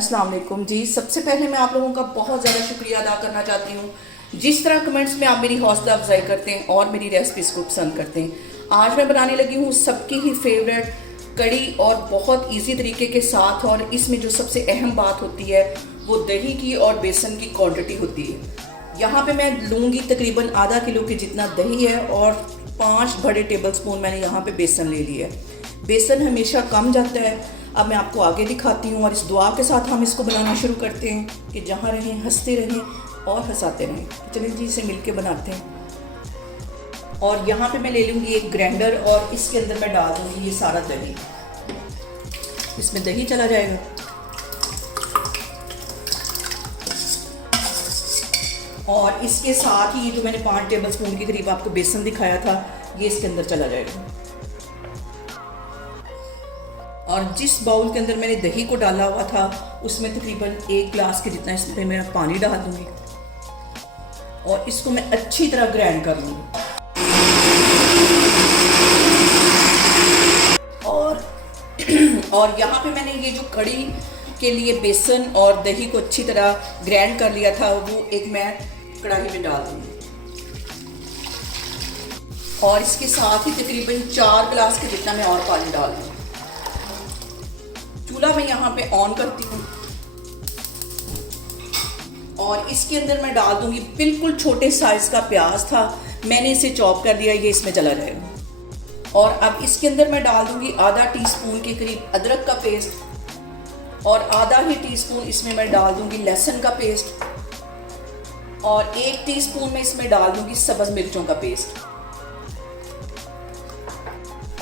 अस्सलाम वालेकुम जी। सबसे पहले मैं आप लोगों का बहुत ज़्यादा शुक्रिया अदा करना चाहती हूँ, जिस तरह कमेंट्स में आप मेरी हौसला अफजाई करते हैं और मेरी रेसिपीज़ को पसंद करते हैं। आज मैं बनाने लगी हूँ सबकी ही फेवरेट कड़ी, और बहुत इजी तरीके के साथ। और इसमें जो सबसे अहम बात होती है वो दही की और बेसन की क्वांटिटी होती है। यहाँ पे मैं लूँगी तकरीबन आधा किलो के जितना दही है और 5 बड़े टेबल स्पून मैंने यहाँ पे बेसन ले लिया है। बेसन हमेशा कम जाता है। अब मैं आपको आगे दिखाती हूँ और इस दुआ के साथ हम इसको बनाना शुरू करते हैं कि जहाँ रहें हंसते रहें और हंसाते रहें। चलिए जी, इसे मिलके बनाते हैं। और यहाँ पे मैं ले लूँगी एक ग्राइंडर और इसके अंदर मैं डाल दूँगी ये सारा दही। इसमें दही चला जाएगा और इसके साथ ही जो मैंने 5 टेबल स्पून के करीब आपको बेसन दिखाया था ये इसके अंदर चला जाएगा। और जिस बाउल के अंदर मैंने दही को डाला हुआ था उसमें तकरीबन 1 गिलास के जितना इसमें मैं पानी डाल दूंगी और इसको मैं अच्छी तरह ग्राइंड कर लूँगी। और यहाँ पे मैंने ये जो कड़ी के लिए बेसन और दही को अच्छी तरह ग्राइंड कर लिया था वो एक मैं कढ़ाई में डाल दूंगी। और इसके साथ ही तकरीबन 4 गिलास के जितना मैं और पानी डाल दूँगी। चूल्हा मैं यहाँ पे ऑन करती हूँ और इसके अंदर मैं डाल दूंगी बिल्कुल छोटे साइज का प्याज था, मैंने इसे चॉप कर दिया, ये इसमें चला जाएगा। और अब इसके अंदर मैं डाल दूंगी आधा टीस्पून के करीब अदरक का पेस्ट और आधा ही टीस्पून इसमें मैं डाल दूंगी लहसुन का पेस्ट और 1 टीस्पून में इसमें डाल दूंगी सब्ज मिर्चों का पेस्ट।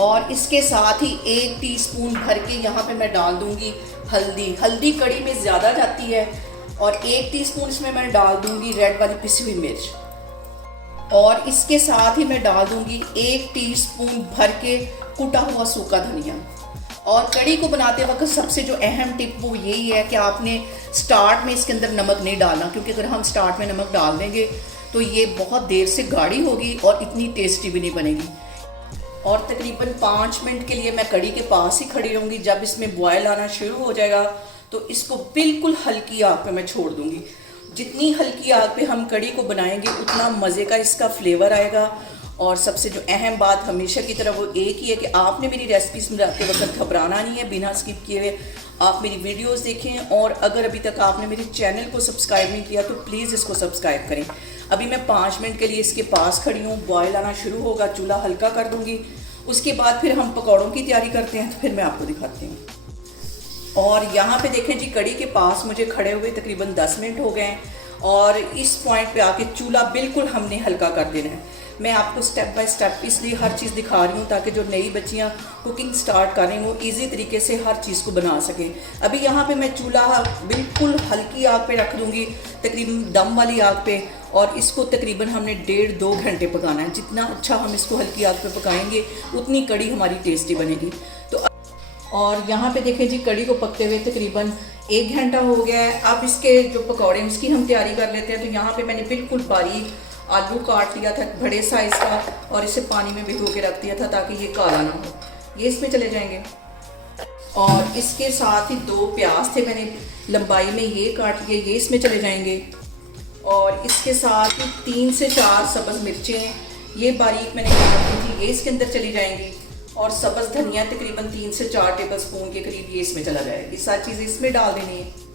और इसके साथ ही 1 टीस्पून भर के यहाँ पे मैं डाल दूंगी हल्दी। हल्दी कड़ी में ज़्यादा जाती है। और 1 टीस्पून इसमें मैं डाल दूंगी रेड वाली पिसी हुई मिर्च। और इसके साथ ही मैं डाल दूंगी 1 टीस्पून भर के कुटा हुआ सूखा धनिया। और कड़ी को बनाते वक्त सबसे जो अहम टिप वो यही है कि आपने स्टार्ट में इसके अंदर नमक नहीं डालना, क्योंकि अगर हम स्टार्ट में नमक डाल देंगे तो ये बहुत देर से गाढ़ी होगी और इतनी टेस्टी भी नहीं बनेगी। और तकरीबन 5 मिनट के लिए मैं कड़ी के पास ही खड़ी रहूँगी। जब इसमें बॉयल आना शुरू हो जाएगा तो इसको बिल्कुल हल्की आग पे मैं छोड़ दूँगी। जितनी हल्की आग पे हम कड़ी को बनाएंगे उतना मज़े का इसका फ्लेवर आएगा। और सबसे जो अहम बात हमेशा की तरह वो एक ही है कि आपने मेरी रेसिपीज़ बनाते वक्त घबराना नहीं है, बिना स्किप किए हुए आप मेरी वीडियोस देखें। और अगर अभी तक आपने मेरे चैनल को सब्सक्राइब नहीं किया तो प्लीज़ इसको सब्सक्राइब करें। अभी मैं 5 मिनट के लिए इसके पास खड़ी हूँ, बॉयल आना शुरू होगा, चूल्हा हल्का कर दूँगी। उसके बाद फिर हम पकौड़ों की तैयारी करते हैं, तो फिर मैं आपको दिखाती हूँ। और यहाँ पे देखें जी, कड़ी के पास मुझे खड़े हुए तकरीबन 10 मिनट हो गए हैं और इस पॉइंट पे आके चूल्हा बिल्कुल हमने हल्का कर देना है। मैं आपको स्टेप बाय स्टेप इसलिए हर चीज़ दिखा रही हूँ ताकि जो नई बच्चियाँ कुकिंग स्टार्ट कर रही हैं वो इजी तरीके से हर चीज़ को बना सकें। अभी यहाँ पे मैं चूल्हा बिल्कुल हल्की आग पे रख दूँगी, तकरीबन दम वाली आग पे। और इसको तकरीबन हमने 1.5-2 घंटे पकाना है। जितना अच्छा हम इसको हल्की आग पे पकाएंगे उतनी कड़ी हमारी टेस्टी बनेगी। तो और यहाँ पे देखें जी, कड़ी को पकते हुए तकरीबन 1 घंटा हो गया है। अब इसके जो पकौड़े उसकी हम तैयारी कर लेते हैं। तो यहाँ पे मैंने बिल्कुल बारीक आलू काट लिया था बड़े साइज़ का और इसे पानी में भिगो के रख दिया था ताकि ये काला ना हो। ये इसमें चले जाएंगे। और इसके साथ ही 2 प्याज थे मैंने लंबाई में ये काट लिए, ये इसमें चले जाएंगे। और इसके साथ ही 3 से 4 सब्ज़ मिर्चें ये बारीक मैंने काट दी थी, ये इसके अंदर चली जाएंगी। और सब्ज़ धनिया तकरीबन 3 से 4 टेबल स्पून के करीब ये इसमें चला जाएगा। ये सारी चीज़ें इसमें डाल देनी है।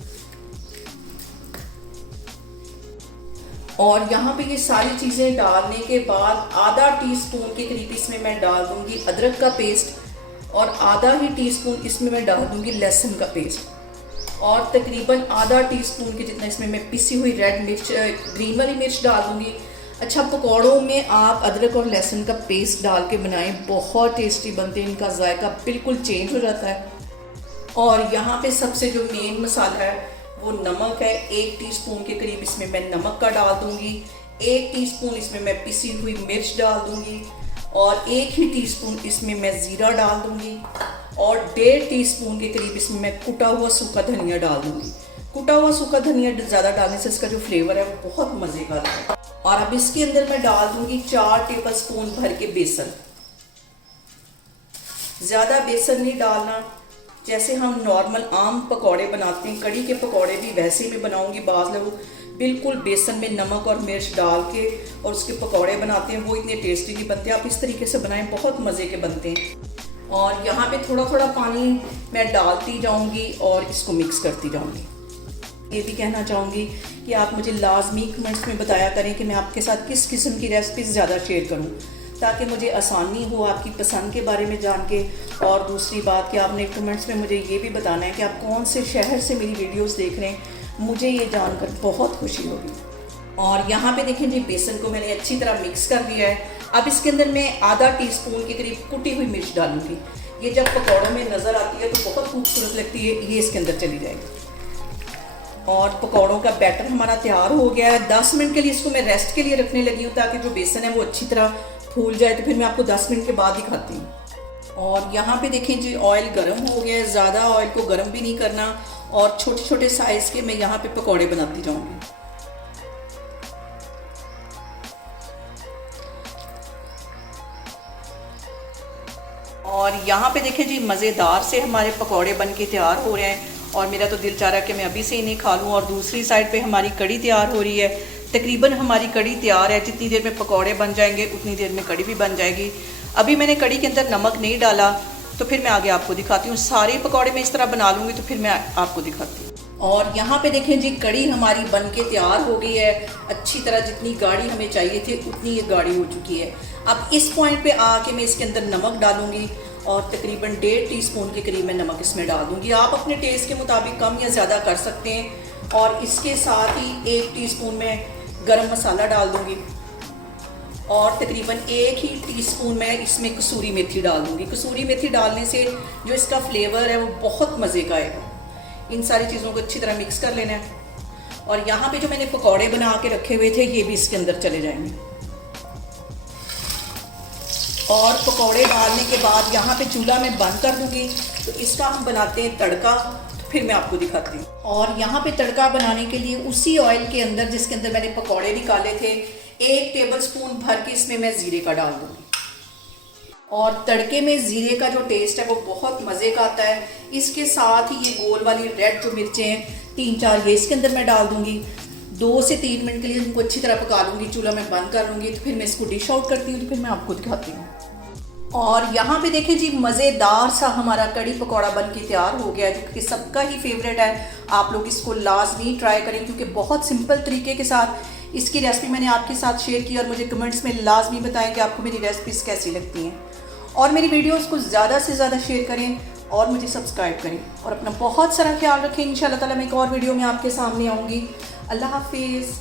और यहाँ पे ये सारी चीज़ें डालने के बाद आधा टीस्पून के करीब इसमें मैं डाल दूँगी अदरक का पेस्ट और आधा ही टीस्पून इसमें मैं डाल दूँगी लहसुन का पेस्ट। और तकरीबन आधा टीस्पून के जितना इसमें मैं पिसी हुई रेड मिर्च, ग्रीन वाली मिर्च डाल दूँगी। अच्छा, पकौड़ों में आप अदरक और लहसुन का पेस्ट डाल के बनाएं, बहुत टेस्टी बनते हैं, इनका जायका बिल्कुल चेंज हो जाता है। और यहाँ पे सबसे जो मेन मसाला है वो नमक है। 1 टीस्पून के करीब इसमें मैं नमक का डाल दूँगी। 1 टीस्पून इसमें मैं पिसी हुई मिर्च डाल दूँगी और 1 ही टीस्पून इसमें मैं ज़ीरा डाल दूँगी। और 1.5 टीस्पून के करीब इसमें मैं कुटा हुआ सूखा धनिया डाल दूँगी। कुटा हुआ सूखा धनिया ज़्यादा डालने से इसका जो फ्लेवर है वो बहुत मज़े का है। और अब इसके अंदर मैं डाल दूँगी 4 टेबल स्पून भर के बेसन। ज़्यादा बेसन नहीं डालना, जैसे हम नॉर्मल आम पकौड़े बनाते हैं, कड़ी के पकौड़े भी वैसे मैं बनाऊंगी। बाज़ लोग बिल्कुल बेसन में नमक और मिर्च डाल के और उसके पकौड़े बनाते हैं, वो इतने टेस्टी नहीं बनते। आप इस तरीके से बनाएं, बहुत मज़े के बनते हैं। और यहाँ पे थोड़ा थोड़ा पानी मैं डालती जाऊँगी और इसको मिक्स करती जाऊँगी। ये भी कहना चाहूँगी कि आप मुझे लाजमी कमेंट्स में बताया करें कि मैं आपके साथ किस किस्म की रेसिपीज़ ज़्यादा शेयर करूँ, ताकि मुझे आसानी हो आपकी पसंद के बारे में जान के। और दूसरी बात कि आपने कमेंट्स में मुझे ये भी बताना है कि आप कौन से शहर से मेरी वीडियोस देख रहे हैं, मुझे ये जानकर बहुत खुशी होगी। और यहाँ पे देखें जी, बेसन को मैंने अच्छी तरह मिक्स कर दिया है। अब इसके अंदर मैं आधा टीस्पून के करीब कुटी हुई मिर्च डालूंगी। ये जब पकौड़ों में नज़र आती है तो बहुत खूबसूरत लगती है, ये इसके अंदर चली जाएगी। और पकौड़ों का बैटर हमारा तैयार हो गया है। 10 मिनट के लिए इसको मैं रेस्ट के लिए रखने लगी हूँ, ताकि जो बेसन है वो अच्छी तरह फूल जाए। तो फिर मैं आपको 10 मिनट के बाद दिखाती हूँ। और यहाँ पे देखें जी, ऑयल गर्म हो गया है। ज़्यादा ऑयल को गर्म भी नहीं करना। और छोटे छोटे साइज़ के मैं यहाँ पे पकौड़े बनाती जाऊँगी। और यहाँ पे देखें जी, मज़ेदार से हमारे पकौड़े बन के तैयार हो रहे हैं। और मेरा तो दिल चाह रहा है कि मैं अभी से इन्हें खा लूँ। और दूसरी साइड पे हमारी कड़ी तैयार हो रही है। तकरीबन हमारी कड़ी तैयार है। जितनी देर में पकौड़े बन जाएंगे उतनी देर में कड़ी भी बन जाएगी। अभी मैंने कड़ी के अंदर नमक नहीं डाला, तो फिर मैं आगे आपको दिखाती हूँ। सारे पकौड़े मैं इस तरह बना लूँगी, तो फिर मैं आपको दिखाती हूँ। और यहाँ पे देखें जी, कड़ी हमारी बन के तैयार हो गई है अच्छी तरह। जितनी गाढ़ी हमें चाहिए थी उतनी ये गाढ़ी हो चुकी है। अब इस पॉइंट पे आके मैं इसके अंदर नमक डालूंगी और तकरीबन 1.5 टीस्पून के करीब मैं नमक इसमें डाल दूंगी। आप अपने टेस्ट के मुताबिक कम या ज़्यादा कर सकते हैं। और इसके साथ ही 1 टीस्पून में गरम मसाला डाल दूंगी और तकरीबन 1 ही टीस्पून मैं इसमें कसूरी मेथी डाल दूंगी। कसूरी मेथी डालने से जो इसका फ्लेवर है वो बहुत मज़े का आएगा। इन सारी चीज़ों को अच्छी तरह मिक्स कर लेना है। और यहाँ पे जो मैंने पकौड़े बना के रखे हुए थे, ये भी इसके अंदर चले जाएंगे। और पकौड़े डालने के बाद यहाँ पे चूल्हा मैं बंद कर दूंगी। तो इसका हम बनाते हैं तड़का, तो फिर मैं आपको दिखाती हूँ। और यहाँ पे तड़का बनाने के लिए उसी ऑयल के अंदर जिसके अंदर मैंने पकौड़े निकाले थे, 1 टेबलस्पून भर के इसमें मैं ज़ीरे का डाल दूँगी। और तड़के में ज़ीरे का जो टेस्ट है वो बहुत मज़े का आता है। इसके साथ ही ये गोल वाली रेड जो मिर्चें हैं 3-4, ये इसके अंदर मैं डाल दूँगी। 2 से 3 मिनट के लिए इनको अच्छी तरह पका लूँगी। चूल्हा मैं बंद कर लूँगी। तो फिर मैं इसको डिश आउट करती हूँ, तो फिर मैं आपको दिखाती हूँ। और यहाँ पे देखें जी, मज़ेदार सा हमारा कड़ी पकौड़ा बन के तैयार हो गया है, जो कि सबका ही फेवरेट है। आप लोग इसको लाजमी ट्राई करें, क्योंकि बहुत सिंपल तरीके के साथ इसकी रेसिपी मैंने आपके साथ शेयर की। और मुझे कमेंट्स में लाजमी बताएं कि आपको मेरी रेसिपीज़ कैसी लगती हैं। और मेरी वीडियोज़ को ज़्यादा से ज़्यादा शेयर करें और मुझे सब्सक्राइब करें। और अपना बहुत सारा ख्याल रखें। इंशाल्लाह ताला मैं एक और वीडियो में आपके सामने आऊँगी। अल्लाह हाफिज़।